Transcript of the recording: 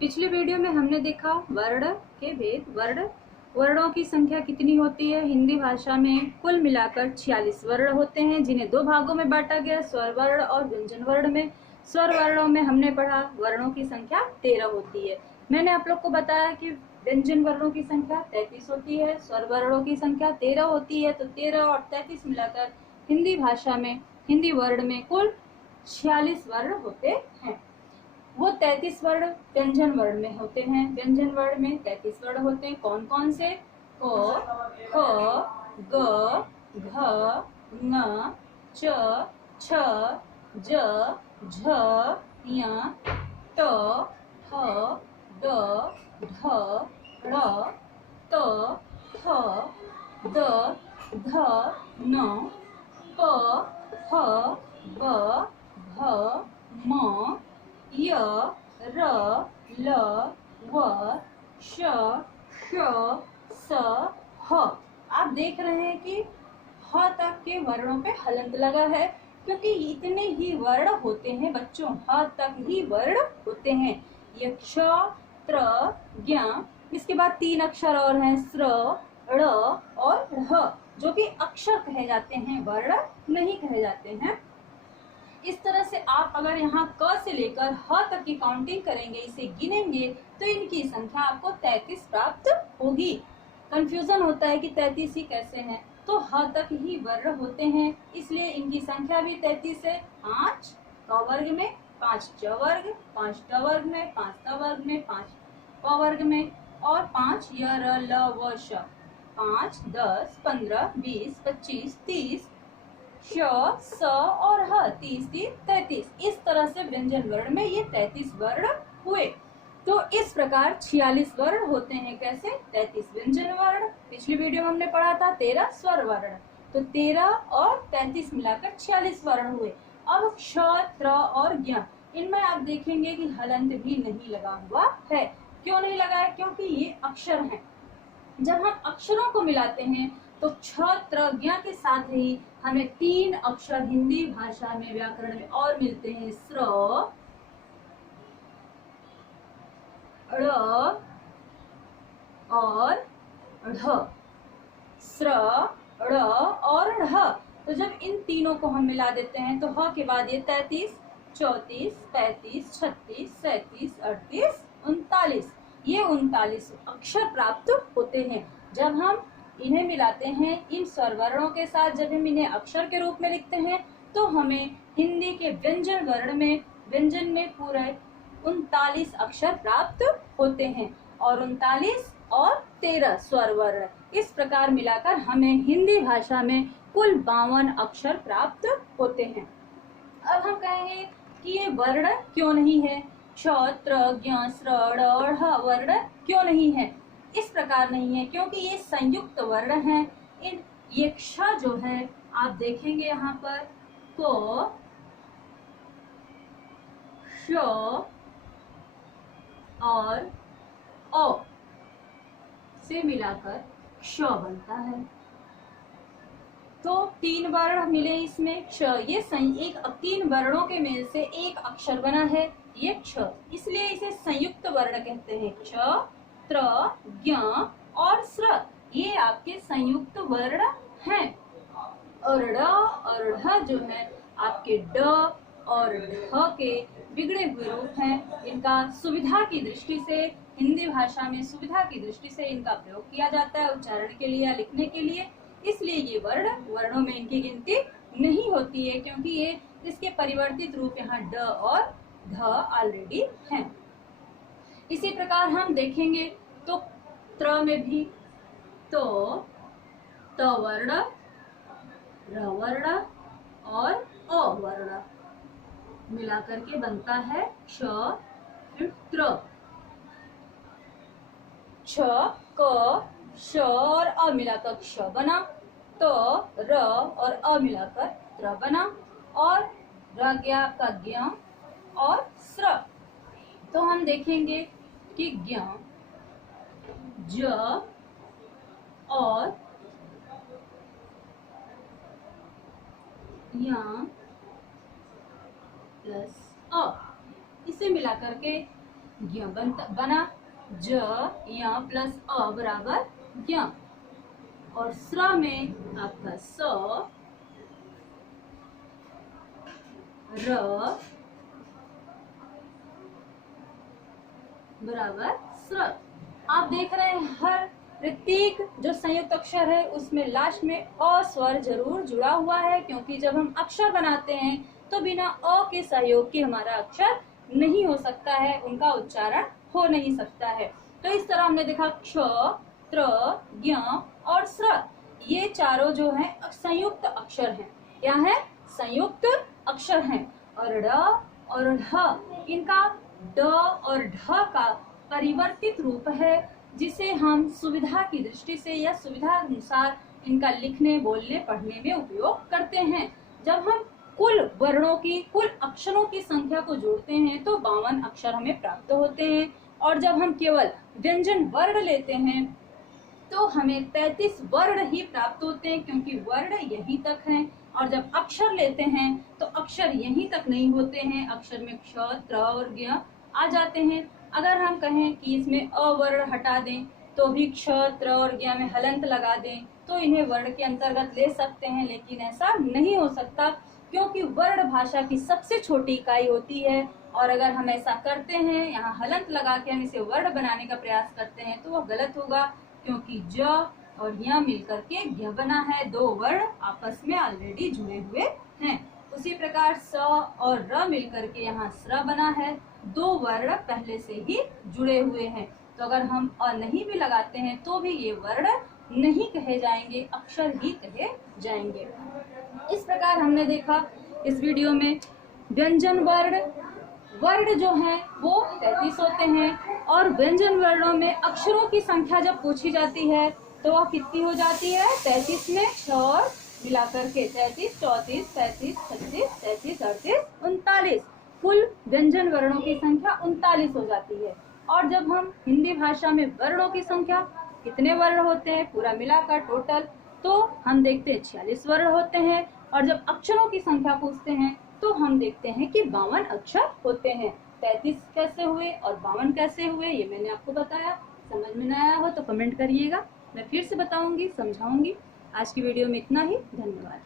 पिछले वीडियो में हमने देखा वर्ण के भेद। वर्णों की संख्या कितनी होती है? हिंदी भाषा में कुल मिलाकर 46 वर्ण होते हैं, जिन्हें दो भागों में बांटा गया, स्वर वर्ण और व्यंजन वर्ण में। स्वर वर्णों में हमने पढ़ा वर्णों की संख्या 13 होती है। मैंने आप लोग को बताया कि व्यंजन वर्णों की संख्या 33 होती है, स्वर वर्णों की संख्या 13 होती है। तो 13 और 33 मिलाकर हिंदी भाषा में, हिंदी वर्ण में कुल 46 वर्ण होते हैं। वो 33 वर्ण व्यंजन वर्ण में होते हैं। व्यंजन वर्ण में 33 वर्ण होते हैं। कौन कौन से? क, ख, ग, घ, ङ, च, छ, ज, झ, ञ, ट, ठ, ड, ढ, ढ़, त, थ, द, ध, न, प, फ, ब, भ, म, य, र, ल, व, श, श, स, ह। आप देख रहे हैं कि ह तक के वर्णों पे हलंत लगा है, क्योंकि इतने ही वर्ण होते हैं बच्चों। ह तक ही वर्ण होते हैं। ये क्ष, त्र, ज्ञ। इसके बाद 3 अक्षर और हैं, स्र, ड़ और ढ़, जो कि अक्षर कहे जाते हैं, वर्ण नहीं कहे जाते हैं। इस तरह से आप अगर यहाँ क से लेकर ह तक की काउंटिंग करेंगे, इसे गिनेंगे, तो इनकी संख्या आपको 33 प्राप्त होगी। कंफ्यूजन होता है कि 33 ही कैसे हैं, तो ह तक ही वर्ण होते हैं, इसलिए इनकी संख्या भी 33 है। 5 क वर्ग में, 5 च वर्ग, 5 ट वर्ग में, 5 त वर्ग में, 5 प वर्ग में और 5 य, र, ल, व, श। 5, 10, 15, 20, 25, 30, श, स और ह, 30, 33। इस तरह से व्यंजन वर्ण में ये 33 वर्ण हुए। तो इस प्रकार 46 वर्ण होते हैं। कैसे? 33 व्यंजन वर्ण। पिछली वीडियो में हमने पढ़ा था 13 स्वर वर्ण। तो 13 और 33 मिलाकर 46 वर्ण हुए। अब क्ष, त्र और ज्ञ, इनमें आप देखेंगे कि हलंत भी नहीं लगा हुआ है। क्यों नहीं लगा है? क्योंकि ये अक्षर हैं। जब हम अक्षरों को मिलाते हैं तो क्ष, त्र, ज्ञ के साथ ही हमें 3 अक्षर हिंदी भाषा में, व्याकरण में और मिलते हैं। स्र, ड़ और ढ़। स्र, ड़ और ढ़। तो जब इन तीनों को हम मिला देते हैं तो ह के बाद ये 33, 34, 35, 36, 37, 38, 39, ये 39 अक्षर प्राप्त होते हैं। जब हम इन्हें मिलाते हैं इन स्वर वर्णों के साथ, जब हम इन्हें अक्षर के रूप में लिखते हैं, तो हमें हिंदी के व्यंजन वर्ण में, व्यंजन में पूरे 39 अक्षर प्राप्त होते हैं। और 39 और 13 स्वर वर्ण, इस प्रकार मिलाकर हमें हिंदी भाषा में कुल 52 अक्षर प्राप्त होते हैं। अब हम कहेंगे कि ये वर्ण क्यों नहीं है? क्ष, त्र, ज्ञ, स्र, ड़ और ह वर्ण क्यों नहीं है? इस प्रकार नहीं है क्योंकि ये संयुक्त वर्ण हैं। ये क्ष जो है, आप देखेंगे यहाँ पर क, श और अ से मिलाकर क्ष बनता है। तो 3 वर्ण मिले इसमें। क्ष, ये एक 3 वर्णों के मेल से एक अक्षर बना है, ये क्ष, इसलिए इसे संयुक्त वर्ण कहते हैं। क्ष, त्र, ज्ञ और स्र, ये आपके संयुक्त वर्ण हैं। और ड़ और ढ जो है आपके ड और ढ के बिगड़े हुए रूप हैं। इनका सुविधा की दृष्टि से, हिंदी भाषा में सुविधा की दृष्टि से इनका प्रयोग किया जाता है उच्चारण के लिए या लिखने के लिए, इसलिए ये वर्णों में इनकी गिनती नहीं होती है, क्योंकि ये इसके परिवर्तित रूप यहाँ ड और ध ऑलरेडी हैं। इसी प्रकार हम देखेंगे तो त्र में भी तो त वर्ण, र वर्ण और अ वर्ण मिलाकर के बनता है क्ष, फिर त्र। क्ष, क, श और अ मिलाकर क्ष बना, त, र और अ मिलाकर त्र बना, और र गया आपका ज्ञ और स्र। तो हम देखेंगे कि ज्ञ, ज और य प्लस अ, इसे मिलाकर के ज्ञ बना ज य प्लस अ बराबर ज्ञ। और स्र में आपका स र बराबर स्र। आप देख रहे हैं हर प्रत्येक जो संयुक्त अक्षर है उसमें लास्ट में अ स्वर जरूर जुड़ा हुआ है, क्योंकि जब हम अक्षर बनाते हैं तो बिना अ के सहयोग के हमारा अक्षर नहीं हो सकता है, उनका उच्चारण हो नहीं सकता है। तो इस तरह हमने देखा क्ष, त्र, ज्ञ और स्र, ये चारों जो है संयुक्त अक्षर हैं। क्या है? संयुक्त अक्षर हैं। और ड और ढ, इनका ड और ढ का परिवर्तित रूप है, जिसे हम सुविधा की दृष्टि से या सुविधा अनुसार इनका लिखने, बोलने, पढ़ने में उपयोग करते हैं। जब हम कुल वर्णों की, कुल अक्षरों की संख्या को जोड़ते हैं तो 52 अक्षर हमें प्राप्त होते हैं। और जब हम केवल व्यंजन वर्ण लेते हैं तो हमें 33 वर्ण ही प्राप्त होते हैं, क्योंकि वर्ण यहीं तक हैं। और जब अक्षर लेते हैं तो अक्षर यहीं तक नहीं होते हैं, अक्षर में क्ष, त्र और ज्ञ आ जाते हैं। अगर हम कहें कि इसमें अवर्ण हटा दें तो भी क्ष, त्र और ज्ञ में हलंत लगा दें तो इन्हें वर्ण के अंतर्गत ले सकते हैं, लेकिन ऐसा नहीं हो सकता, क्योंकि वर्ण भाषा की सबसे छोटी इकाई होती है। और अगर हम ऐसा करते हैं, यहाँ हलंत लगा के हम इसे वर्ण बनाने का प्रयास करते हैं तो वह गलत होगा, क्योंकि ज और य मिलकर के ज्ञ बना है। दो वर्ण आपस में ऑलरेडी जुड़े हुए हैं। उसी प्रकार स और र मिलकर के यहाँ स्र बना है, दो वर्ण पहले से ही जुड़े हुए हैं। तो अगर हम अ नहीं भी लगाते हैं तो भी ये वर्ण नहीं कहे जाएंगे, अक्षर ही कहे जाएंगे। इस प्रकार हमने देखा इस वीडियो में व्यंजन वर्ण, वर्ण जो हैं वो 33 होते हैं। और व्यंजन वर्णों में अक्षरों की संख्या जब पूछी जाती है तो वह कितनी हो जाती है? 33 में 6 और मिलाकर के 33, 34, 35, 36, 37, 38, 39, कुल व्यंजन वर्णों की संख्या 39 हो जाती है। और जब हम हिंदी भाषा में वर्णों की संख्या, कितने वर्ण होते हैं पूरा मिलाकर टोटल, तो हम देखते हैं 46 वर्ण होते हैं। और जब अक्षरों की संख्या पूछते हैं तो हम देखते हैं कि 52 अक्षर होते हैं। 33 कैसे हुए और 52 कैसे हुए, ये मैंने आपको बताया। समझ में न आया हो तो कमेंट करिएगा, मैं फिर से बताऊंगी, समझाऊंगी। आज की वीडियो में इतना ही। धन्यवाद।